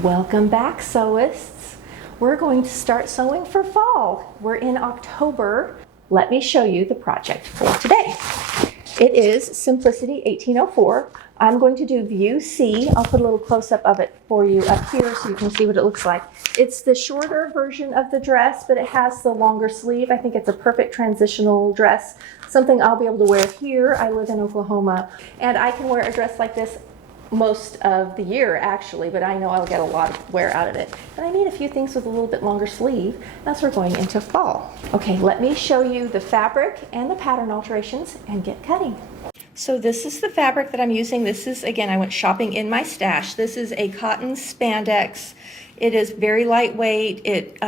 Welcome back, sewists. We're going to start sewing for fall. We're in October. Let me show you the project for today. It is Simplicity 1804. I'm going to do view C. I'll put a little close-up of it for you up here so you can see what it looks like. It's the shorter version of the dress, but it has the longer sleeve. I think it's a perfect transitional dress, something I'll be able to wear here. I live in Oklahoma, and I can wear a dress like this most of the year actually, but I know I'll get a lot of wear out of it. And I need a few things with a little bit longer sleeve as we're going into fall. Okay, let me show you the fabric and the pattern alterations and get cutting. So this is the fabric that I'm using. This is, again, I went shopping in my stash. This is a cotton spandex. It is very lightweight. It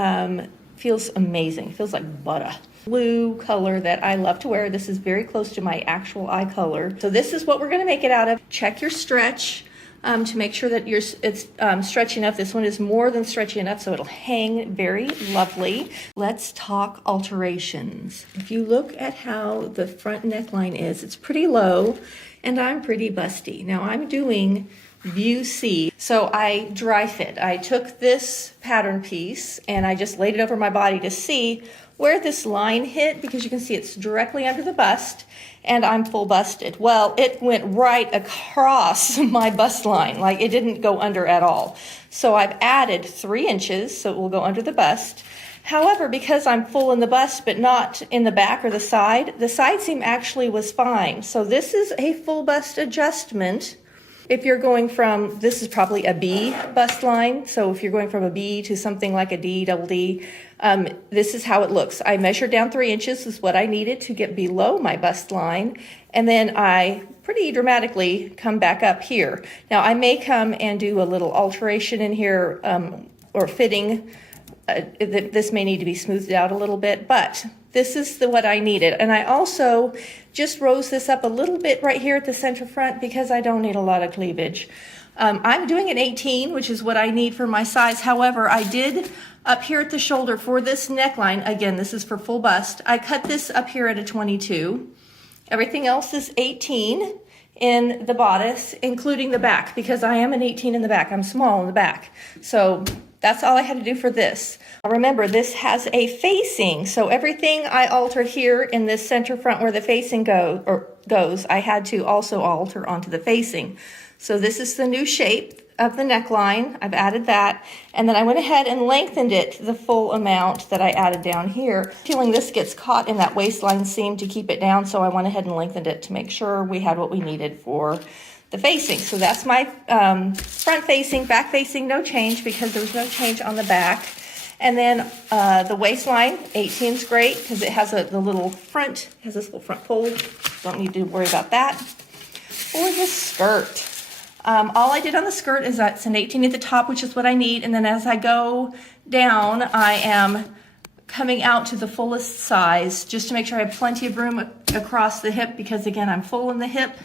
feels amazing. It feels like butter. Blue color that I love to wear. This is very close to my actual eye color. So this is what we're going to make it out of. Check your stretch to make sure that it's stretchy enough. This one is more than stretchy enough, so it'll hang very lovely. Let's talk alterations. If you look at how the front neckline is, it's pretty low, and I'm pretty busty. Now I'm doing view C. So I dry fit. I took this pattern piece and I just laid it over my body to see where this line hit, because you can see it's directly under the bust, and I'm full busted. Well, it went right across my bust line, like it didn't go under at all. So I've added 3 inches, so it will go under the bust. However, because I'm full in the bust but not in the back or the side seam actually was fine. So this is a full bust adjustment. If you're going from, this is probably a B bust line, so if you're going from a B to something like a D, double D, this is how it looks. I measured down 3 inches is what I needed to get below my bust line, and then I pretty dramatically come back up here. Now I may come and do a little alteration in here or fitting. This may need to be smoothed out a little bit, but this is what I needed. And I also just rose this up a little bit right here at the center front because I don't need a lot of cleavage. I'm doing an 18, which is what I need for my size. However, I did up here at the shoulder for this neckline, again, this is for full bust, I cut this up here at a 22. Everything else is 18 in the bodice, including the back, because I am an 18 in the back. I'm small in the back. So that's all I had to do for this. Remember, this has a facing, so everything I altered here in this center front where the facing goes, I had to also alter onto the facing. So this is the new shape of the neckline. I've added that, and then I went ahead and lengthened it the full amount that I added down here. Feeling this gets caught in that waistline seam to keep it down, so I went ahead and lengthened it to make sure we had what we needed for the facing. So that's my front facing. Back facing, no change because there was no change on the back. And then the waistline, 18 is great because it has the little front, has this little front fold. Don't need to worry about that. For the skirt, all I did on the skirt is it's an 18 at the top, which is what I need. And then as I go down, I am coming out to the fullest size just to make sure I have plenty of room across the hip because, again, I'm full in the hip.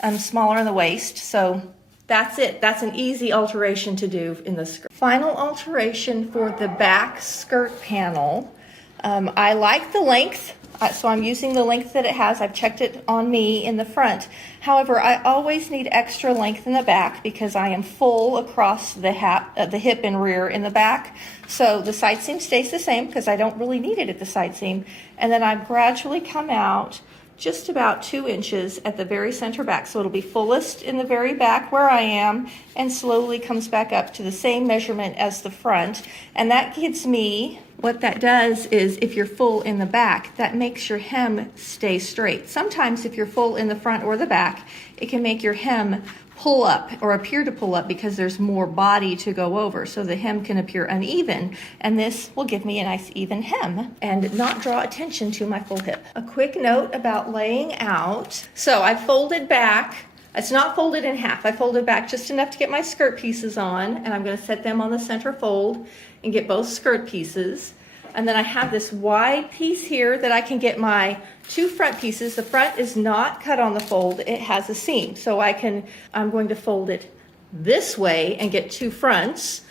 I'm smaller in the waist, so that's it. That's an easy alteration to do in the skirt. Final alteration for the back skirt panel. I like the length, so I'm using the length that it has. I've checked it on me in the front. However, I always need extra length in the back because I am full across the hip and rear in the back. So the side seam stays the same because I don't really need it at the side seam. And then I gradually come out just about 2 inches at the very center back. So it'll be fullest in the very back where I am and slowly comes back up to the same measurement as the front. And that gives me, what that does is if you're full in the back, that makes your hem stay straight. Sometimes if you're full in the front or the back, it can make your hem pull up or appear to pull up because there's more body to go over, so the hem can appear uneven, and this will give me a nice even hem and not draw attention to my full hip. A quick note about laying out. So I folded back. It's not folded in half. I folded back just enough to get my skirt pieces on, and I'm going to set them on the center fold and get both skirt pieces. And then I have this wide piece here that I can get my 2 front pieces. The front is not cut on the fold, it has a seam. So I'm going to fold it this way and get 2 fronts.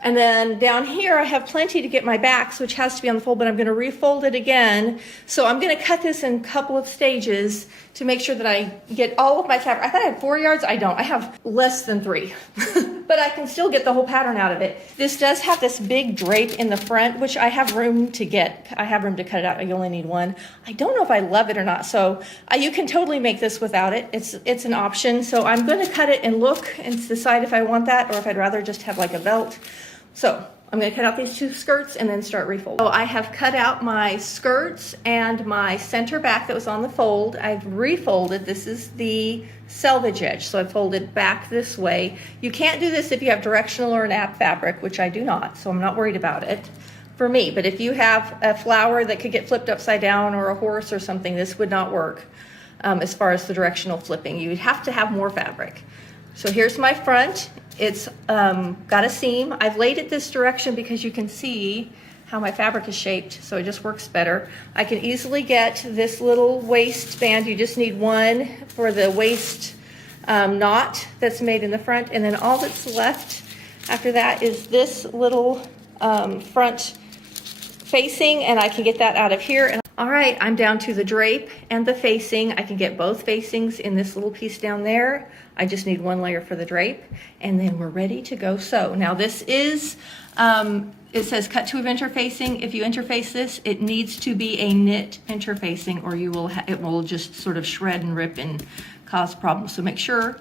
And then down here I have plenty to get my backs, which has to be on the fold, but I'm going to refold it again. So I'm going to cut this in a couple of stages to make sure that I get all of my fabric. I thought I had 4 yards. I don't. I have less than 3. But I can still get the whole pattern out of it. This does have this big drape in the front, which I have room to get. I have room to cut it out. You only need one. I don't know if I love it or not. So you can totally make this without it. It's an option. So I'm going to cut it and look and decide if I want that or if I'd rather just have like a belt. So I'm going to cut out these 2 skirts and then start refolding. So I have cut out my skirts and my center back that was on the fold. I've refolded. This is the selvage edge, so I folded back this way. You can't do this if you have directional or an app fabric, which I do not, so I'm not worried about it for me. But if you have a flower that could get flipped upside down or a horse or something, this would not work as far as the directional flipping. You would have to have more fabric. So here's my front. It's got a seam. I've laid it this direction because you can see how my fabric is shaped, so it just works better. I can easily get this little waistband. You just need one for the waist knot that's made in the front, and then all that's left after that is this little front facing, and I can get that out of here. And all right, I'm down to the drape and the facing. I can get both facings in this little piece down there. I just need 1 layer for the drape, and then we're ready to go sew. Now this is, it says cut to of interfacing. If you interface this, it needs to be a knit interfacing, or it will just sort of shred and rip and cause problems. So make sure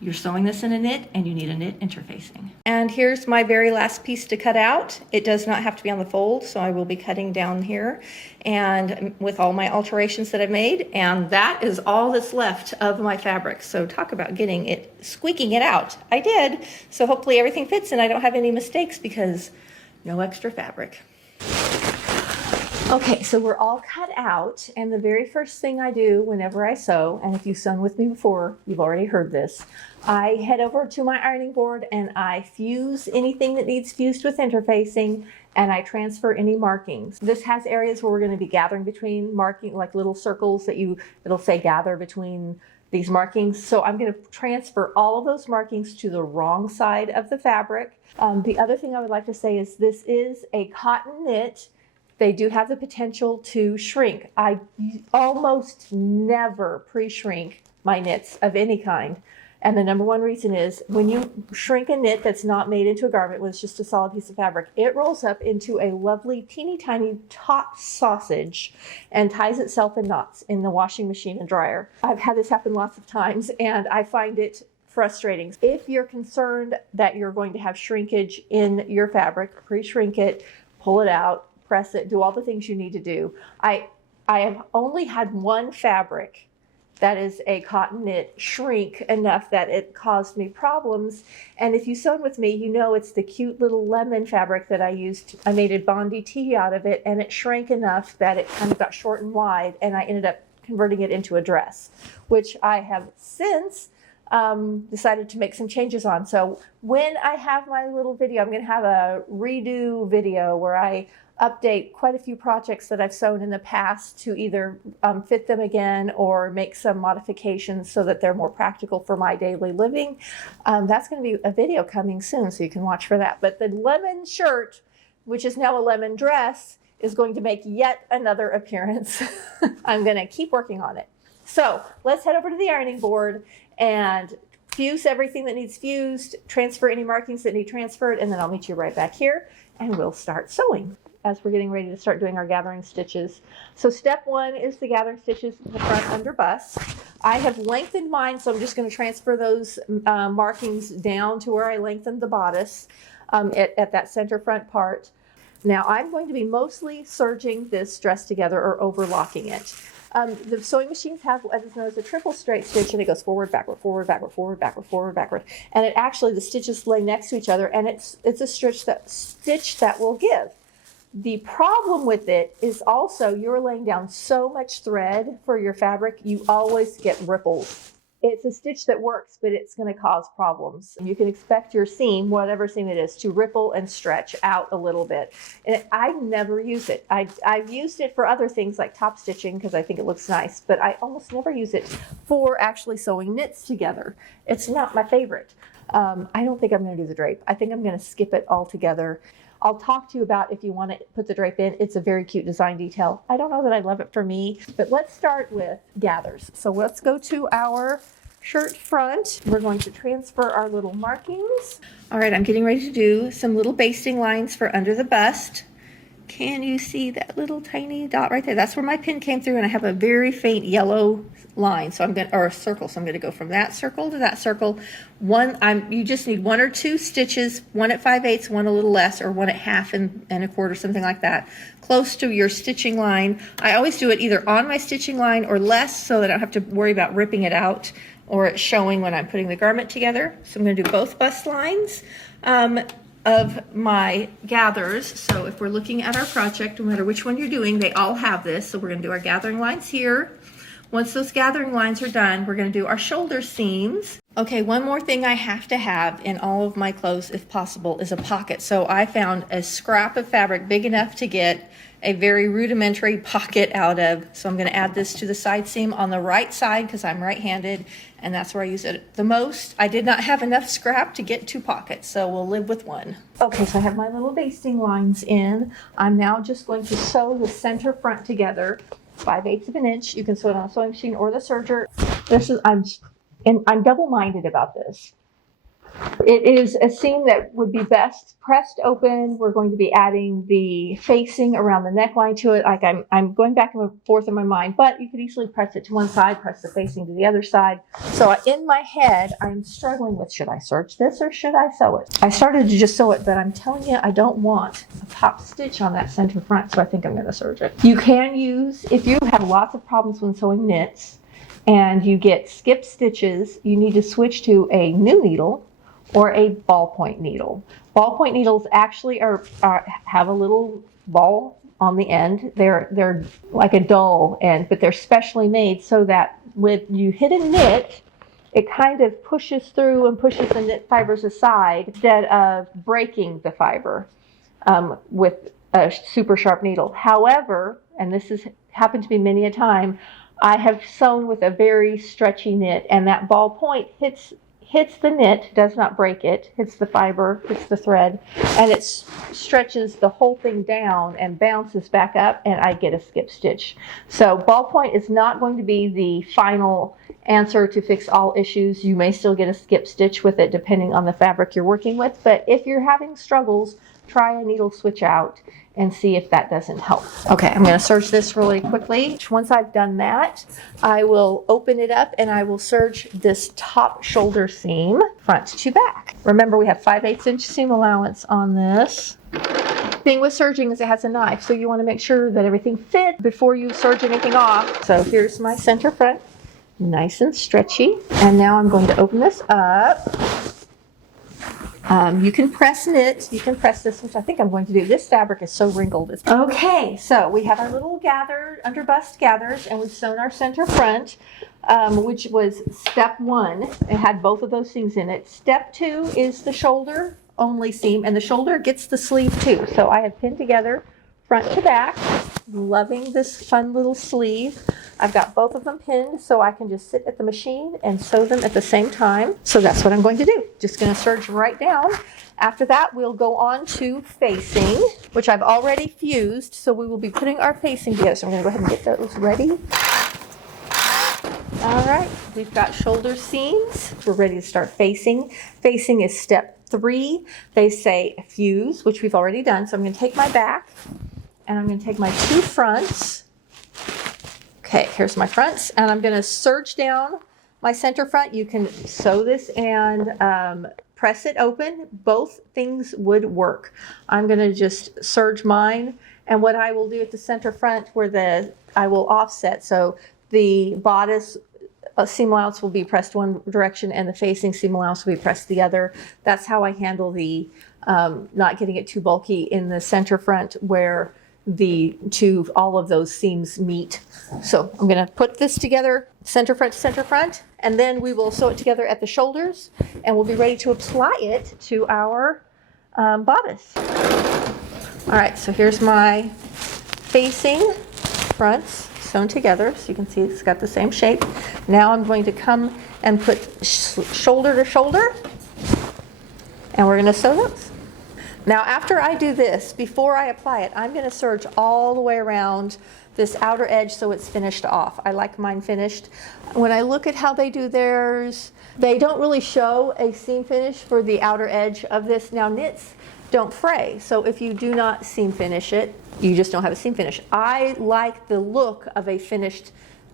you're sewing this in a knit and you need a knit interfacing. And here's my very last piece to cut out. It does not have to be on the fold, so I will be cutting down here and with all my alterations that I've made, and that is all that's left of my fabric. So talk about squeaking it out. I did. So hopefully everything fits and I don't have any mistakes because no extra fabric. Okay, so we're all cut out, and the very first thing I do whenever I sew, and if you've sewn with me before, you've already heard this, I head over to my ironing board and I fuse anything that needs fused with interfacing, and I transfer any markings. This has areas where we're going to be gathering between marking, like little circles that it'll say gather between these markings. So I'm going to transfer all of those markings to the wrong side of the fabric. The other thing I would like to say is this is a cotton knit. They do have the potential to shrink. I almost never pre-shrink my knits of any kind. And the number one reason is when you shrink a knit that's not made into a garment, when it's just a solid piece of fabric, it rolls up into a lovely teeny tiny taut sausage and ties itself in knots in the washing machine and dryer. I've had this happen lots of times and I find it frustrating. If you're concerned that you're going to have shrinkage in your fabric, pre-shrink it, pull it out, press it, do all the things you need to do. I have only had one fabric that is a cotton knit shrink enough that it caused me problems. And if you sewn with me, you know it's the cute little lemon fabric that I used. I made a bondi tee out of it, and it shrank enough that it kind of got short and wide, and I ended up converting it into a dress, which I have since decided to make some changes on. So when I have my little video, I'm going to have a redo video where I update quite a few projects that I've sewn in the past to either fit them again or make some modifications so that they're more practical for my daily living. That's going to be a video coming soon, so you can watch for that. But the lemon shirt, which is now a lemon dress, is going to make yet another appearance. I'm going to keep working on it. So let's head over to the ironing board and fuse everything that needs fused, transfer any markings that need transferred, and then I'll meet you right back here and we'll start sewing as we're getting ready to start doing our gathering stitches. So step one is the gathering stitches in the front under bust. I have lengthened mine, so I'm just going to transfer those markings down to where I lengthened the bodice at that center front part. Now I'm going to be mostly serging this dress together or overlocking it. The sewing machines have what is known as a triple straight stitch, and it goes forward, backward, forward, backward, forward, backward, forward, backward. And it actually, the stitches lay next to each other, and it's a stitch that will give. The problem with it is also you're laying down so much thread for your fabric, you always get ripples. It's a stitch that works, but it's going to cause problems. You can expect your seam, whatever seam it is, to ripple and stretch out a little bit. And I never use it. I've used it for other things like top stitching because I think it looks nice, but I almost never use it for actually sewing knits together. It's not my favorite. I don't think I'm going to do the drape. I think I'm going to skip it altogether. I'll talk to you about if you want to put the drape in. It's a very cute design detail. I don't know that I love it for me, but let's start with gathers. So let's go to our shirt front. We're going to transfer our little markings. All right, I'm getting ready to do some little basting lines for under the bust. Can you see that little tiny dot right there? That's where my pin came through, and I have a very faint yellow line. So I'm going to, or a circle. So I'm going to go from that circle to that circle. You just need 1 or 2 stitches, one at 5/8, one a little less, or one at half and a quarter, something like that, close to your stitching line. I always do it either on my stitching line or less, so that I don't have to worry about ripping it out or it showing when I'm putting the garment together. So I'm going to do both bust lines of my gathers. So if we're looking at our project, no matter which one you're doing, they all have this. So we're going to do our gathering lines here. Once those gathering lines are done, we're going to do our shoulder seams. Okay, one more thing I have to have in all of my clothes, if possible, is a pocket. So I found a scrap of fabric big enough to get a very rudimentary pocket out of. So I'm going to add this to the side seam on the right side because I'm right-handed, and that's where I use it the most. I did not have enough scrap to get 2 pockets, so we'll live with 1. Okay, so I have my little basting lines in. I'm now just going to sew the center front together, 5/8 of an inch. You can sew it on a sewing machine or the serger. I'm double-minded about this. It is a seam that would be best pressed open. We're going to be adding the facing around the neckline to it. Like I'm going back and forth in my mind, but you could easily press it to one side, press the facing to the other side. So in my head, I'm struggling with, should I serge this or should I sew it? I started to just sew it, but I'm telling you, I don't want a top stitch on that center front, so I think I'm going to serge it. You can use, if you have lots of problems when sewing knits and you get skip stitches, you need to switch to a new needle or a ballpoint needle. Ballpoint needles actually have a little ball on the end. They're like a dull end, but they're specially made so that when you hit a knit, it kind of pushes through and pushes the knit fibers aside instead of breaking the fiber with a super sharp needle. However, and this has happened to me many a time, I have sewn with a very stretchy knit, and that ball point hits the knit, does not break it, hits the fiber, hits the thread, and it stretches the whole thing down and bounces back up, and I get a skip stitch. So ballpoint is not going to be the final answer to fix all issues. You may still get a skip stitch with it depending on the fabric you're working with, but if you're having struggles, try a needle switch out and see if that doesn't help. Okay, I'm going to serge this really quickly. Once I've done that, I will open it up and I will serge this top shoulder seam front to back. Remember, we have 5/8 inch seam allowance on this. Thing with serging is it has a knife, so you want to make sure that everything fits before you serge anything off. So here's my center front, nice and stretchy. And now I'm going to open this up. You can press knit, you can press this, which I think I'm going to do. This fabric is so wrinkled. Okay, so we have our little under bust gathers, and we've sewn our center front, which was step 1. It had both of those things in it. Step 2 is the shoulder only seam, and the shoulder gets the sleeve too. So I have pinned together front to back. Loving this fun little sleeve. I've got both of them pinned so I can just sit at the machine and sew them at the same time. So that's what I'm going to do. Just going to serge right down. After that, we'll go on to facing, which I've already fused. So we will be putting our facing together. So I'm going to go ahead and get those ready. All right, we've got shoulder seams. We're ready to start facing. Facing is step 3. They say fuse, which we've already done. So I'm going to take my back and I'm going to take my 2 fronts. Okay, here's my fronts, and I'm going to serge down my center front. You can sew this and press it open. Both things would work. I'm going to just serge mine, and what I will do at the center front I will offset. So the bodice seam allowance will be pressed one direction and the facing seam allowance will be pressed the other. That's how I handle the not getting it too bulky in the center front where all of those seams meet. So I'm going to put this together center front to center front, and then we will sew it together at the shoulders, and we'll be ready to apply it to our bodice. All right, so here's my facing fronts sewn together, so you can see it's got the same shape. Now I'm going to come and put shoulder to shoulder And we're going to sew those. Now after I do this, before I apply it, I'm going to serge all the way around this outer edge so it's finished off. I like mine finished. When I look at how they do theirs, they don't really show a seam finish for the outer edge of this. Now knits don't fray, so if you do not seam finish it, you just don't have a seam finish. I like the look of a finished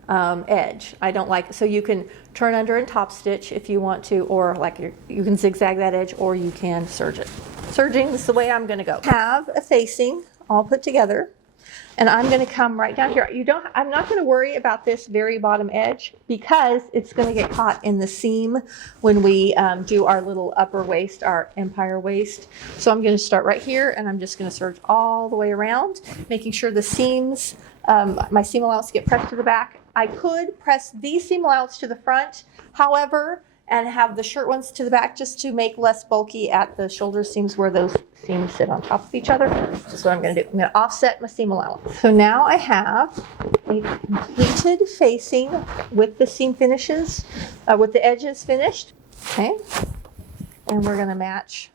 edge. I don't like, so you can turn under and top stitch if you want to, or like you can zigzag that edge, or you can serge it. Serging is the way I'm going to go. Have a facing all put together, and I'm going to come right down here. I'm not going to worry about this very bottom edge because it's going to get caught in the seam when we do our little upper waist, our empire waist. So I'm going to start right here, and I'm just going to serge all the way around, making sure the seams, my seam allowance get pressed to the back. I could press these seam allowance to the front, however, and have the shirt ones to the back just to make less bulky at the shoulder seams where those seams sit on top of each other. This is what I'm going to do. I'm going to offset my seam allowance. So now I have a completed facing with the seam finishes, with the edges finished. Okay, and we're going to match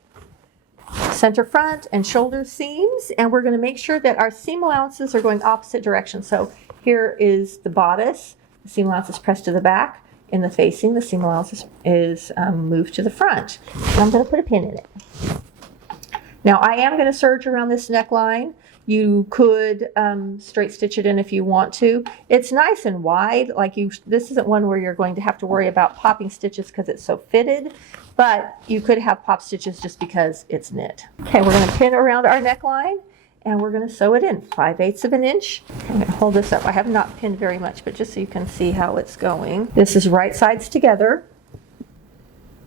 center front and shoulder seams, and we're going to make sure that our seam allowances are going opposite directions. So here is the bodice, the seam allowance is pressed to the back. In the facing, the seam allowance is moved to the front. And I'm going to put a pin in it. Now I am going to serge around this neckline. You could straight stitch it in if you want to. It's nice and wide. This isn't one where you're going to have to worry about popping stitches because it's so fitted, but you could have pop stitches just because it's knit. Okay, we're going to pin around our neckline, and we're going to sew it in 5/8 of an inch. I'm going to hold this up. I have not pinned very much, but just so you can see how it's going. This is right sides together,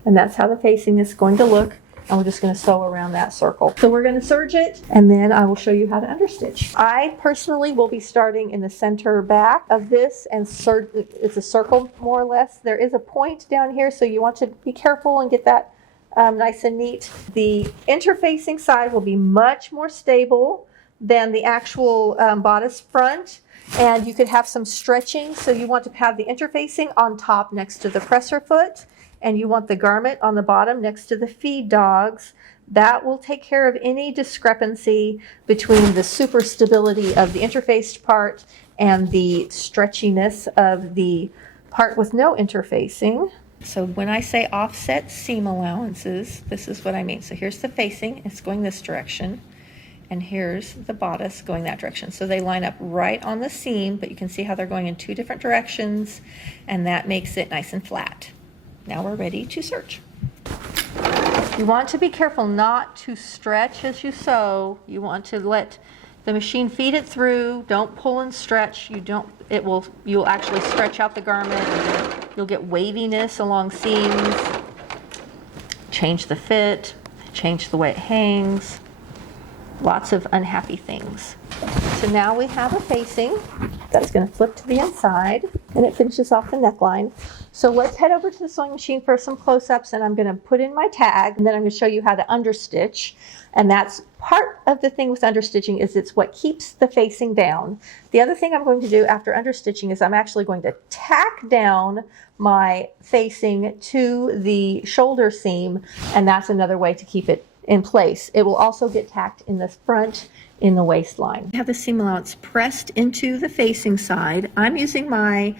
and that's how the facing is going to look. And we're just going to sew around that circle. So we're going to serge it, and then I will show you how to understitch. I personally will be starting in the center back of this and serge. It's a circle more or less. There is a point down here, so you want to be careful and get that nice and neat. The interfacing side will be much more stable than the actual bodice front, and you could have some stretching. So you want to have the interfacing on top next to the presser foot, and you want the garment on the bottom next to the feed dogs. That will take care of any discrepancy between the super stability of the interfaced part and the stretchiness of the part with no interfacing. So when I say offset seam allowances, this is what I mean. So here's the facing, it's going this direction, and here's the bodice going that direction. So they line up right on the seam, but you can see how they're going in two different directions, and that makes it nice and flat. Now we're ready to serge. You want to be careful not to stretch as you sew. You want to let the machine feed it through. Don't pull and stretch. You'll actually stretch out the garment. You'll get waviness along seams. Change the fit, change the way it hangs. Lots of unhappy things. So now we have a facing that's going to flip to the inside, and it finishes off the neckline. So let's head over to the sewing machine for some close-ups, and I'm going to put in my tag, and then I'm going to show you how to understitch. And that's part of the thing with understitching, is it's what keeps the facing down. The other thing I'm going to do after understitching is I'm actually going to tack down my facing to the shoulder seam, and that's another way to keep it in place. It will also get tacked in the front in the waistline. I have the seam allowance pressed into the facing side. I'm using my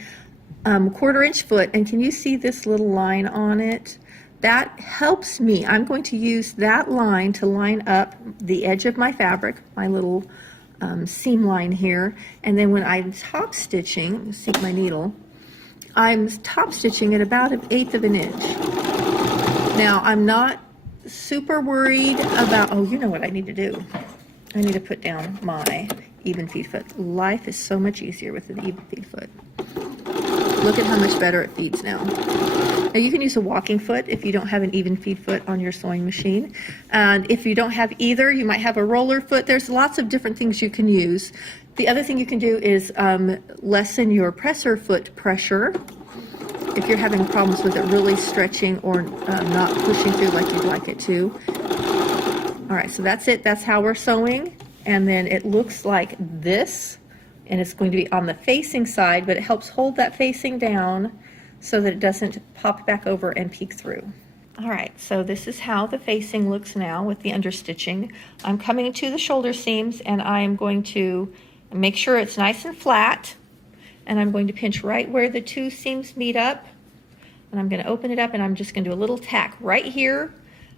1/4 inch foot, and can you see this little line on it? That helps me. I'm going to use that line to line up the edge of my fabric, my little seam line here, and then when I'm top stitching, sink my needle, I'm top stitching at about 1/8 of an inch. Now I'm not super worried about, oh, you know what I need to do? I need to put down my even feed foot. Life is so much easier with an even feed foot. Look at how much better it feeds now. Now you can use a walking foot if you don't have an even feed foot on your sewing machine. And if you don't have either, you might have a roller foot. There's lots of different things you can use. The other thing you can do is lessen your presser foot pressure if you're having problems with it really stretching or not pushing through like you'd like it to. All right, so that's it. That's how we're sewing. And then it looks like this, and it's going to be on the facing side, but it helps hold that facing down so that it doesn't pop back over and peek through. All right, so this is how the facing looks now with the understitching. I'm coming to the shoulder seams and I'm going to make sure it's nice and flat, and I'm going to pinch right where the two seams meet up, and I'm going to open it up, and I'm just going to do a little tack right here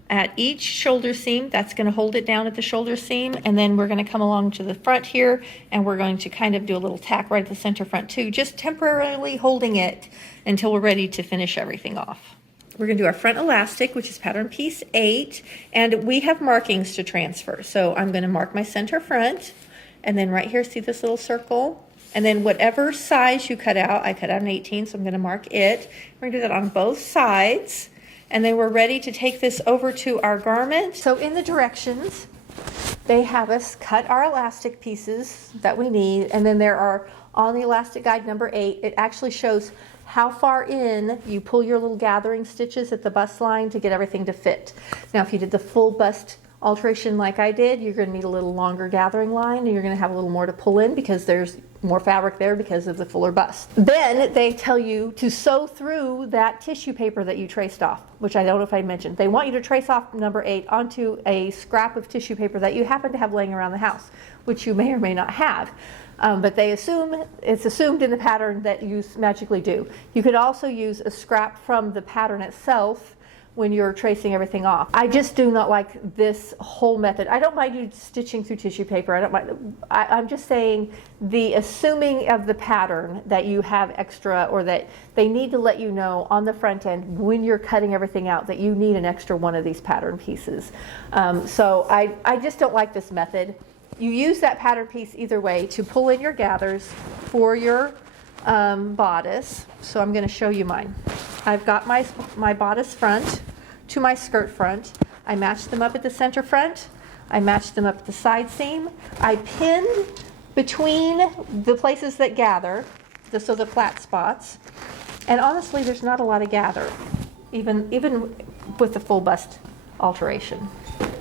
at each shoulder seam. That's going to hold it down at the shoulder seam, and then we're going to come along to the front here, and we're going to kind of do a little tack right at the center front too, just temporarily holding it until we're ready to finish everything off. We're going to do our front elastic, which is pattern piece 8, and we have markings to transfer. So I'm going to mark my center front, and then right here, see this little circle? And then whatever size you cut out, I cut out an 18, so I'm going to mark it. We're going to do that on both sides. And then we're ready to take this over to our garment. So in the directions, they have us cut our elastic pieces that we need. And then there are, on the elastic guide number 8, it actually shows how far in you pull your little gathering stitches at the bust line to get everything to fit. Now, if you did the full bust alteration like I did, you're going to need a little longer gathering line, and you're going to have a little more to pull in because there's more fabric there because of the fuller bust. Then they tell you to sew through that tissue paper that you traced off, which I don't know if I mentioned. They want you to trace off number 8 onto a scrap of tissue paper that you happen to have laying around the house, which you may or may not have. But they assume, it's assumed in the pattern that you magically do. You could also use a scrap from the pattern itself when you're tracing everything off. I just do not like this whole method. I don't mind you stitching through tissue paper. I don't mind. I'm just saying the assuming of the pattern that you have extra, or that they need to let you know on the front end when you're cutting everything out that you need an extra one of these pattern pieces. So I just don't like this method. You use that pattern piece either way to pull in your gathers for your bodice. So I'm going to show you mine. I've got my bodice front to my skirt front. I matched them up at the center front. I matched them up at the side seam. I pinned between the places that gather, so the flat spots. And honestly, there's not a lot of gather, even with the full bust alteration.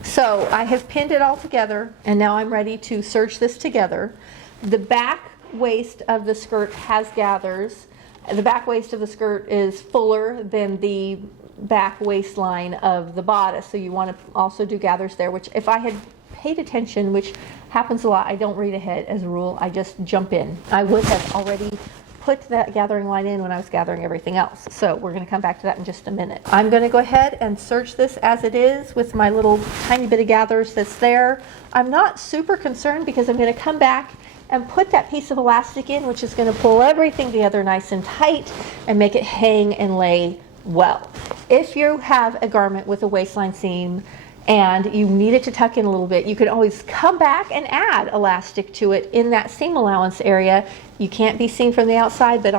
So I have pinned it all together, and now I'm ready to serge this together. The back waist of the skirt has gathers. The back waist of the skirt is fuller than the back waistline of the bodice, so you want to also do gathers there, which if I had paid attention, which happens a lot, I don't read ahead as a rule, I just jump in. I would have already put that gathering line in when I was gathering everything else. So we're going to come back to that in just a minute. I'm going to go ahead and serge this as it is with my little tiny bit of gathers that's there. I'm not super concerned because I'm going to come back and put that piece of elastic in, which is going to pull everything together nice and tight and make it hang and lay well. If you have a garment with a waistline seam and you need it to tuck in a little bit, you can always come back and add elastic to it in that seam allowance area. You can't be seen from the outside, but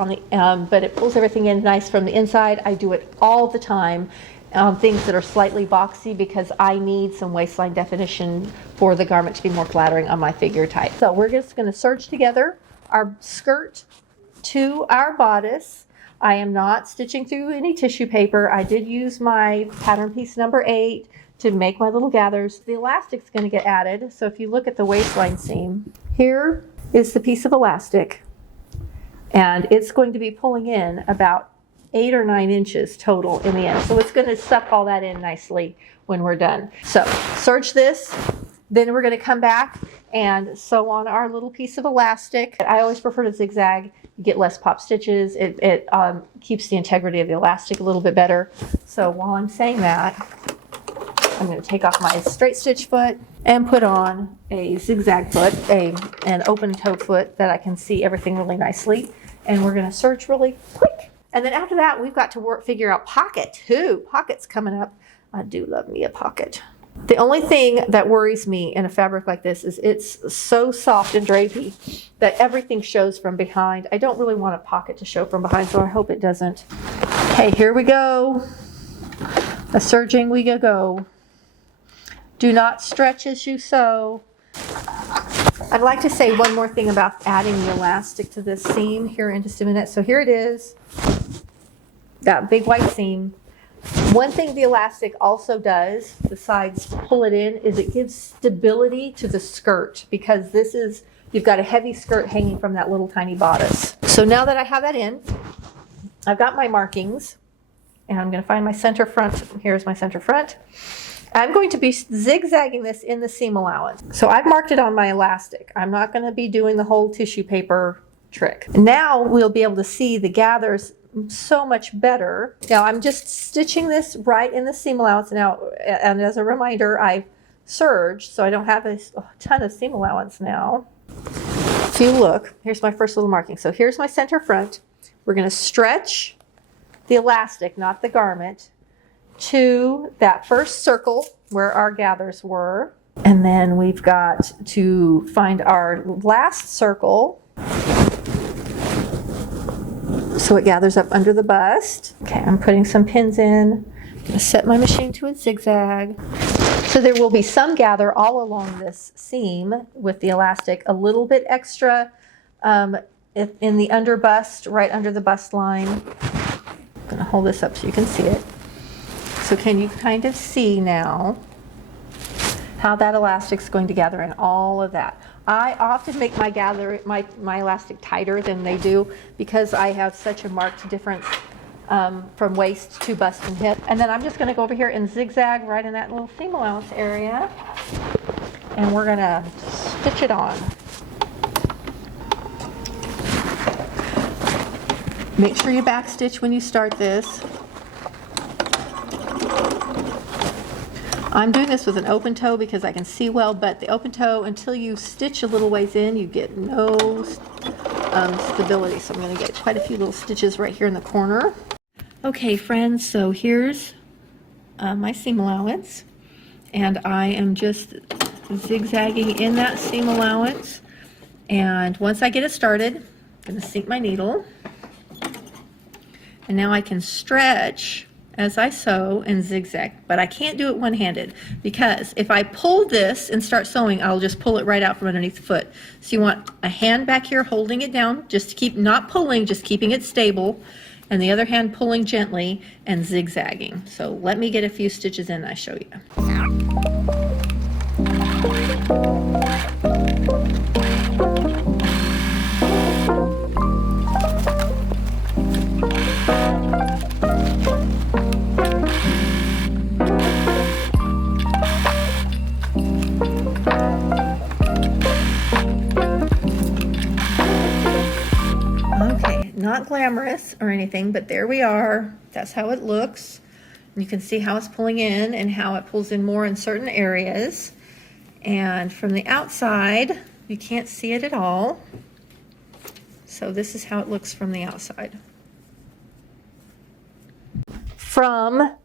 but it pulls everything in nice from the inside. I do it all the time on things that are slightly boxy because I need some waistline definition for the garment to be more flattering on my figure type. So we're just going to serge together our skirt to our bodice. I am not stitching through any tissue paper. I did use my pattern piece number 8 to make my little gathers. The elastic's going to get added. So if you look at the waistline seam, here is the piece of elastic, and it's going to be pulling in about 8 or 9 inches total in the end. So it's going to suck all that in nicely when we're done. So serge this, then we're going to come back and sew on our little piece of elastic. I always prefer to zigzag. You get less pop stitches. It keeps the integrity of the elastic a little bit better. So while I'm saying that, I'm going to take off my straight stitch foot and put on a zigzag foot, an open toe foot that I can see everything really nicely. And we're going to serge really quick. And then after that, we've got to figure out pocket too. Pocket's coming up. I do love me a pocket. The only thing that worries me in a fabric like this is it's so soft and drapey that everything shows from behind. I don't really want a pocket to show from behind, so I hope it doesn't. Okay, here we go. A serging we go. Do not stretch as you sew. I'd like to say one more thing about adding the elastic to this seam here in just a minute. So here it is, that big white seam. One thing the elastic also does, besides pull it in, is it gives stability to the skirt, because you've got a heavy skirt hanging from that little tiny bodice. So now that I have that in, I've got my markings. And I'm going to find my center front. Here's my center front. I'm going to be zigzagging this in the seam allowance. So I've marked it on my elastic. I'm not going to be doing the whole tissue paper trick. Now we'll be able to see the gathers so much better. Now I'm just stitching this right in the seam allowance now, and as a reminder, I've serged, so I don't have a ton of seam allowance now. If you look, here's my first little marking. So here's my center front. We're going to stretch the elastic, not the garment, to that first circle where our gathers were. And then we've got to find our last circle so it gathers up under the bust. Okay, I'm putting some pins in. I'm going to set my machine to a zigzag. So there will be some gather all along this seam with the elastic, a little bit extra in the under bust, right under the bust line. I'm going to hold this up so you can see it. So can you kind of see now how that elastic's going to gather in all of that? I often make my elastic tighter than they do because I have such a marked difference from waist to bust and hip. And then I'm just going to go over here and zigzag right in that little seam allowance area. And we're going to stitch it on. Make sure you back stitch when you start this. I'm doing this with an open toe because I can see well, but the open toe, until you stitch a little ways in, you get no stability. So I'm going to get quite a few little stitches right here in the corner. Okay, friends, so here's my seam allowance, and I am just zigzagging in that seam allowance. And once I get it started, I'm going to sink my needle, and now I can stretch as I sew and zigzag, but I can't do it one-handed because if I pull this and start sewing, I'll just pull it right out from underneath the foot. So you want a hand back here holding it down, just to keep, not pulling, just keeping it stable, and the other hand pulling gently and zigzagging. So let me get a few stitches in and I show you. Not glamorous or anything, but there we are. That's how it looks. You can see how it's pulling in and how it pulls in more in certain areas. And from the outside, you can't see it at all. So this is how it looks from the outside. From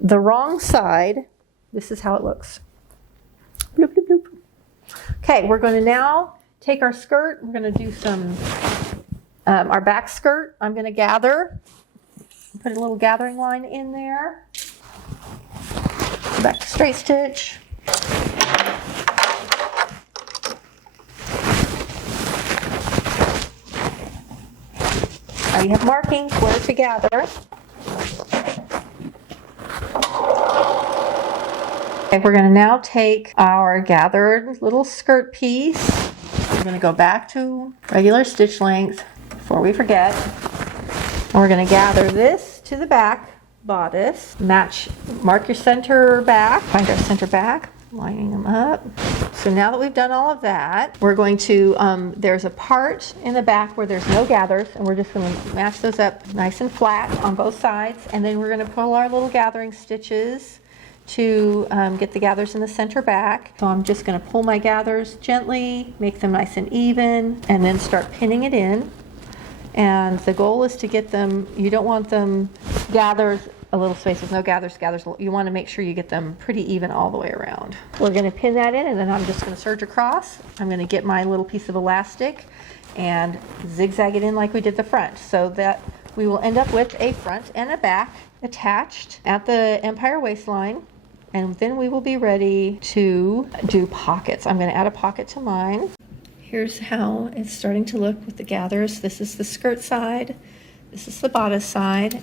the wrong side, this is how it looks. Bloop, bloop, bloop. Okay, we're going to now take our skirt. We're going to do some our back skirt. I'm going to gather, put a little gathering line in there, back to straight stitch, now you have markings where to gather. Okay, we're going to now take our gathered little skirt piece. We're going to go back to regular stitch length before we forget. And we're going to gather this to the back bodice. Mark your center back. Find our center back, lining them up. So now that we've done all of that, we're going to, there's a part in the back where there's no gathers, and we're just going to match those up nice and flat on both sides. And then we're going to pull our little gathering stitches to get the gathers in the center back. So I'm just going to pull my gathers gently, make them nice and even, and then start pinning it in. And the goal is to get them, you don't want them gathers, a little space with no gathers. You want to make sure you get them pretty even all the way around. We're going to pin that in, and then I'm just going to serge across. I'm going to get my little piece of elastic and zigzag it in like we did the front, so that we will end up with a front and a back attached at the empire waistline. And then we will be ready to do pockets. I'm going to add a pocket to mine. Here's how it's starting to look with the gathers. This is the skirt side. This is the bodice side.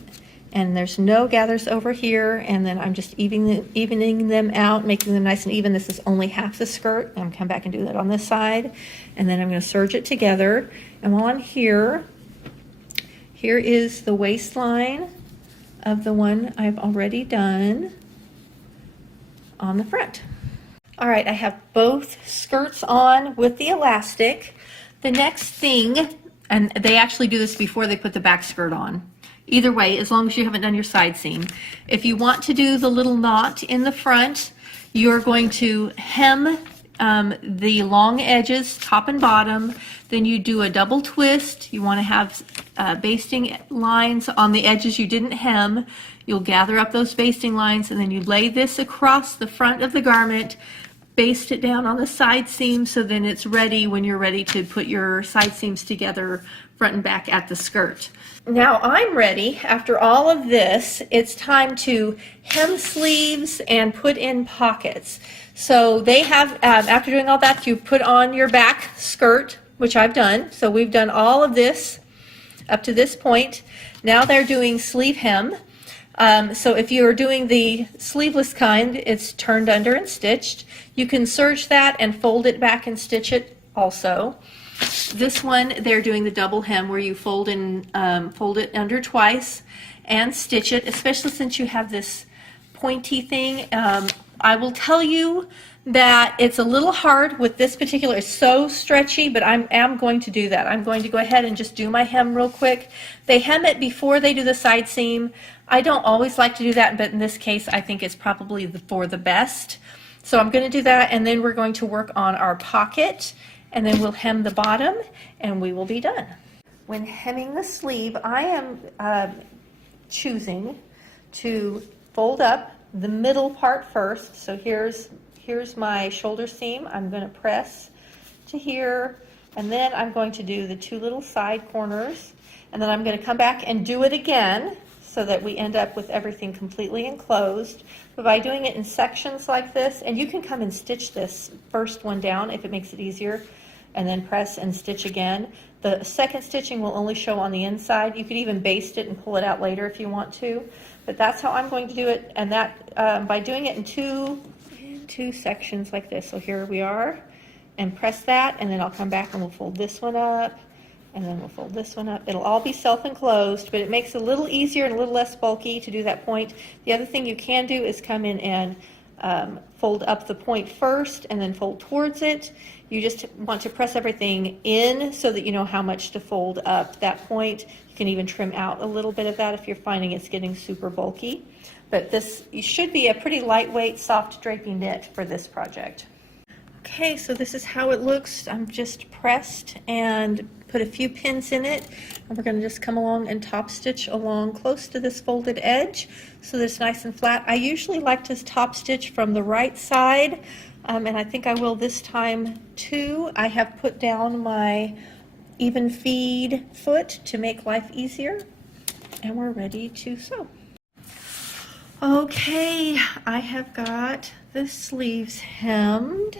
And there's no gathers over here. And then I'm just evening them out, making them nice and even. This is only half the skirt. I'm going to come back and do that on this side. And then I'm going to serge it together. And while I'm here, here is the waistline of the one I've already done on the front. All right, I have both skirts on with the elastic. The next thing, and they actually do this before they put the back skirt on. Either way, as long as you haven't done your side seam. If you want to do the little knot in the front, you're going to hem the long edges, top and bottom. Then you do a double twist. You want to have basting lines on the edges you didn't hem. You'll gather up those basting lines, and then you lay this across the front of the garment, baste it down on the side seam, so then it's ready when you're ready to put your side seams together front and back at the skirt. Now I'm ready. After all of this, it's time to hem sleeves and put in pockets. So they have, after doing all that, you put on your back skirt, which I've done. So we've done all of this up to this point. Now they're doing sleeve hem. So if you're doing the sleeveless kind, it's turned under and stitched. You can serge that and fold it back and stitch it also. This one, they're doing the double hem where you fold it under twice and stitch it, especially since you have this pointy thing. I will tell you that it's a little hard with this particular, it's so stretchy, but I am going to do that. I'm going to go ahead and just do my hem real quick. They hem it before they do the side seam. I don't always like to do that, but in this case, I think it's probably for the best. So I'm going to do that, and then we're going to work on our pocket, and then we'll hem the bottom, and we will be done. When hemming the sleeve, I am choosing to fold up the middle part first. So here's my shoulder seam. I'm going to press to here, and then I'm going to do the two little side corners, and then I'm going to come back and do it again so that we end up with everything completely enclosed. But by doing it in sections like this, and you can come and stitch this first one down if it makes it easier, and then press and stitch again. The second stitching will only show on the inside. You could even baste it and pull it out later if you want to, but that's how I'm going to do it. And that by doing it in two sections like this. So here we are, and press that, and then I'll come back and we'll fold this one up, and then we'll fold this one up. It'll all be self-enclosed, but it makes it a little easier and a little less bulky to do that point. The other thing you can do is come in and fold up the point first and then fold towards it. You just want to press everything in so that you know how much to fold up that point. You can even trim out a little bit of that if you're finding it's getting super bulky. But this should be a pretty lightweight, soft draping knit for this project. Okay, so this is how it looks. I'm just pressed and put a few pins in it, and we're going to just come along and top stitch along close to this folded edge so that it's nice and flat. I usually like to top stitch from the right side, and I think I will this time too. I have put down my even feed foot to make life easier, and we're ready to sew. Okay, I have got the sleeves hemmed.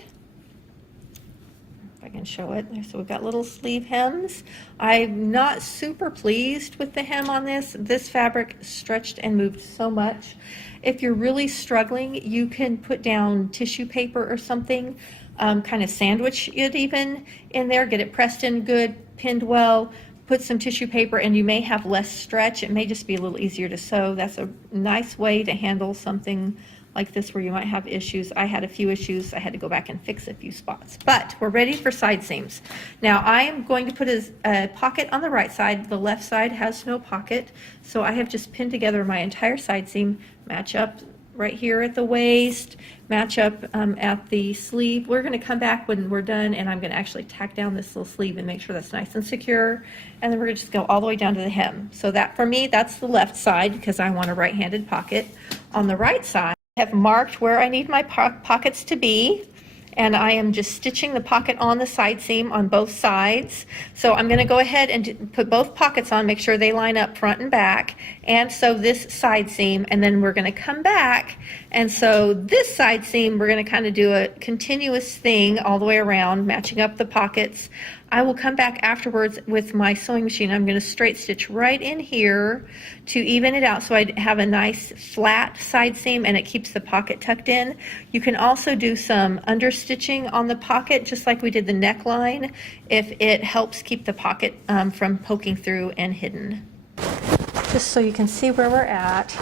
I can show it. So we've got little sleeve hems. I'm not super pleased with the hem on this. This fabric stretched and moved so much. If you're really struggling, you can put down tissue paper or something, kind of sandwich it even in there, get it pressed in good, pinned well, put some tissue paper, and you may have less stretch. It may just be a little easier to sew. That's a nice way to handle something like this where you might have issues. I had a few issues. I had to go back and fix a few spots, but we're ready for side seams. Now I am going to put a pocket on the right side. The left side has no pocket, so I have just pinned together my entire side seam, match up right here at the waist, match up at the sleeve. We're going to come back when we're done, and I'm going to actually tack down this little sleeve and make sure that's nice and secure, and then we're going to just go all the way down to the hem. So that, for me, that's the left side because I want a right-handed pocket. On the right side, I have marked where I need my pockets to be, and I am just stitching the pocket on the side seam on both sides. So I'm going to go ahead and put both pockets on, make sure they line up front and back, and sew this side seam, and then we're going to come back and sew this side seam. We're going to kind of do a continuous thing all the way around, matching up the pockets. I will come back afterwards with my sewing machine. I'm going to straight stitch right in here to even it out so I have a nice flat side seam and it keeps the pocket tucked in. You can also do some understitching on the pocket just like we did the neckline if it helps keep the pocket from poking through and hidden. just so you can see where we're at.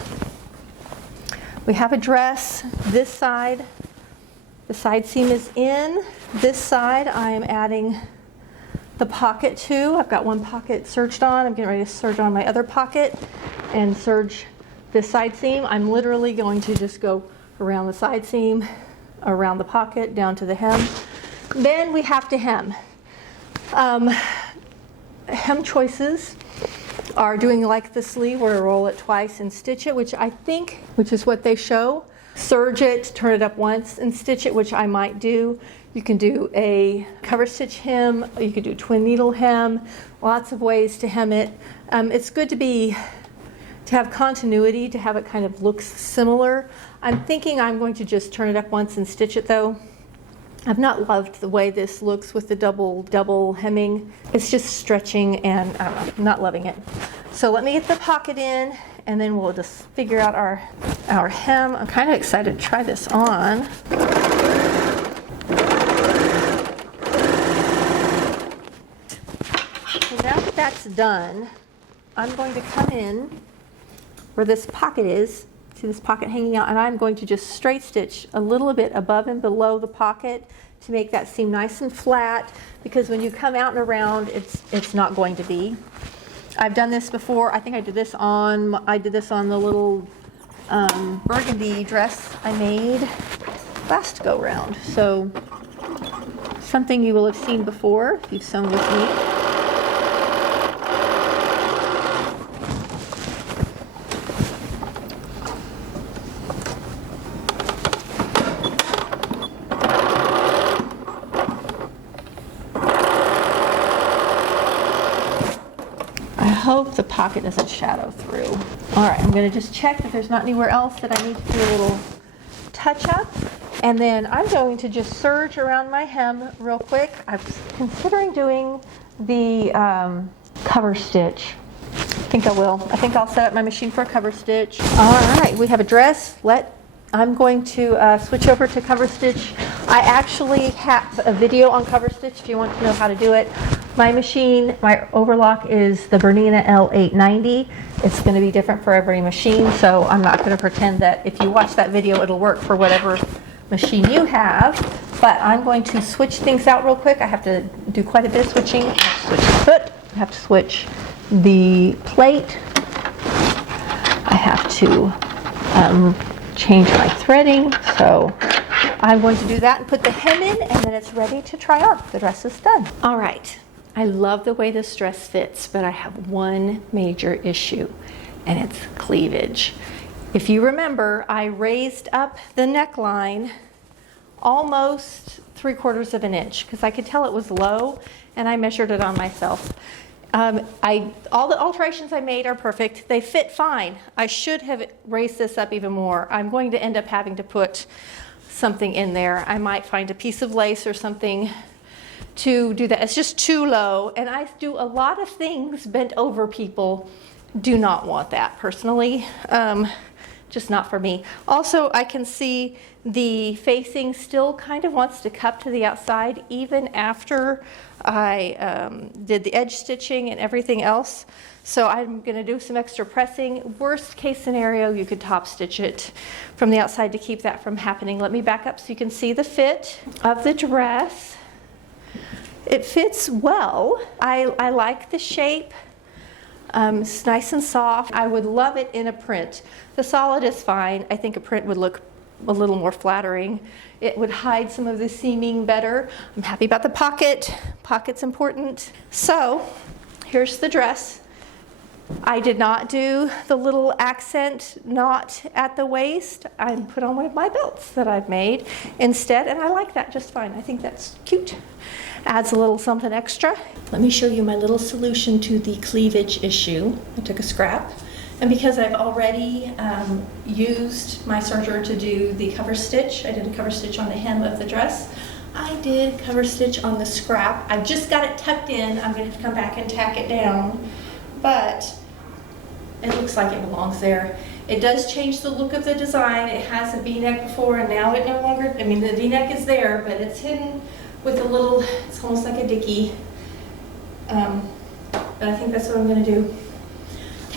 We have a dress. This side, the side seam is in. This side, I am adding the pocket to. I've got one pocket serged on. I'm getting ready to serge on my other pocket and serge this side seam. I'm literally going to just go around the side seam, around the pocket, down to the hem. Then we have to hem. Hem choices are doing like the sleeve where I roll it twice and stitch it, which is what they show. Serge it, turn it up once and stitch it, which I might do. You can do a cover stitch hem, you could do twin needle hem, lots of ways to hem it. It's good to have continuity, to have it kind of look similar. I'm thinking I'm going to just turn it up once and stitch it though. I've not loved the way this looks with the double hemming. It's just stretching and I don't know, I'm not loving it. So let me get the pocket in and then we'll just figure out our hem. I'm kind of excited to try this on. So now that that's done, I'm going to come in where this pocket is. See this pocket hanging out, and I'm going to just straight stitch a little bit above and below the pocket to make that seam nice and flat, because when you come out and around, it's not going to be. I've done this before. I think I did this on the little burgundy dress I made last go round. So something you will have seen before if you've sewn with me. I hope the pocket doesn't shadow through. All right, I'm going to just check that there's not anywhere else that I need to do a little touch up. And then I'm going to just serge around my hem real quick. I'm considering doing the cover stitch. I think I will. I think I'll set up my machine for a cover stitch. All right, we have a dress. I'm going to switch over to cover stitch. I actually have a video on cover stitch if you want to know how to do it. My machine, my overlock is the Bernina L890. It's going to be different for every machine, so I'm not going to pretend that if you watch that video it'll work for whatever machine you have. But I'm going to switch things out real quick. I have to do quite a bit of switching. I have to switch the foot. I have to switch the plate. I have to change my threading. So I'm going to do that and put the hem in, and then it's ready to try on. The dress is done. All right. I love the way this dress fits, but I have one major issue, and it's cleavage. If you remember, I raised up the neckline almost 3/4 of an inch because I could tell it was low, and I measured it on myself. All the alterations I made are perfect. They fit fine. I should have raised this up even more. I'm going to end up having to put something in there. I might find a piece of lace or something to do that. It's just too low, and I do a lot of things bent over. People do not want that personally. Just not for me. Also, I can see the facing still kind of wants to cup to the outside even after I did the edge stitching and everything else. So I'm going to do some extra pressing. Worst case scenario, you could top stitch it from the outside to keep that from happening. Let me back up so you can see the fit of the dress. It fits well. I like the shape. It's nice and soft. I would love it in a print. The solid is fine. I think a print would look a little more flattering. It would hide some of the seaming better. I'm happy about the pocket. Pocket's important. So here's the dress. I did not do the little accent knot at the waist. I put on one of my belts that I've made instead, and I like that just fine. I think that's cute. Adds a little something extra. Let me show you my little solution to the cleavage issue. I took a scrap, and because I've already used my serger to do the cover stitch, I did a cover stitch on the hem of the dress. I did cover stitch on the scrap. I've just got it tucked in. I'm going to come back and tack it down, but it looks like it belongs there. It does change the look of the design. It has a V-neck before, and now it no longer, I mean, the V-neck is there, but it's hidden with a little, it's almost like a dicky. But I think that's what I'm going to do.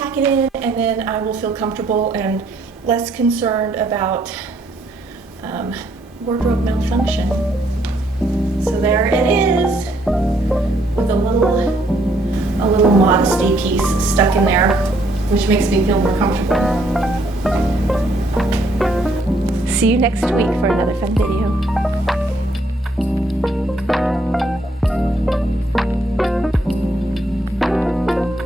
tack it in, and then I will feel comfortable and less concerned about wardrobe malfunction. So there it is, with a little modesty piece stuck in there, which makes me feel more comfortable. See you next week for another fun video.